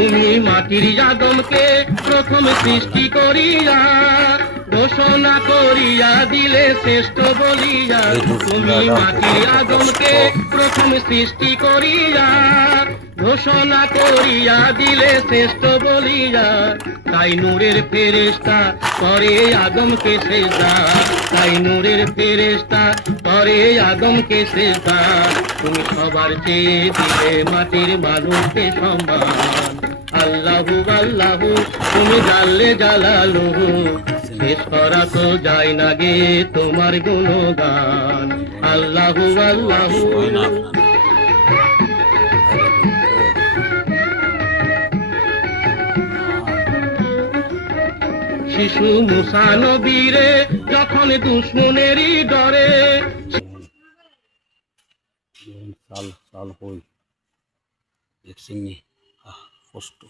তুমি মাটির আদমকে প্রথম সৃষ্টি করিয়া ঘোষণা করিয়া দিলে শ্রেষ্ঠ বলিয়া। তুমি মাটির আদমকে প্রথম সৃষ্টি করিয়া ঘোষণা করিয়া দিলে শ্রেষ্ঠ বলিয়া। তাই নূরের ফেরেশতা করে আদমকে সেজদা, তাই নূরের ফেরেশতা করে আদমকে সেজদা। তুমি সবার চেয়ে দিলে মাটির মানুষকে সম্মান। আল্লাহু আল্লাহু তুমি জানলে জালালুহু, শেষ করা তো যায় না গে তোমার গুণগান। আল্লাহু আল্লাহু। শিশু মুসা নবীরে যখন দুশ্মনেরই ডরে साल साल हो एक सिंगी कष्ट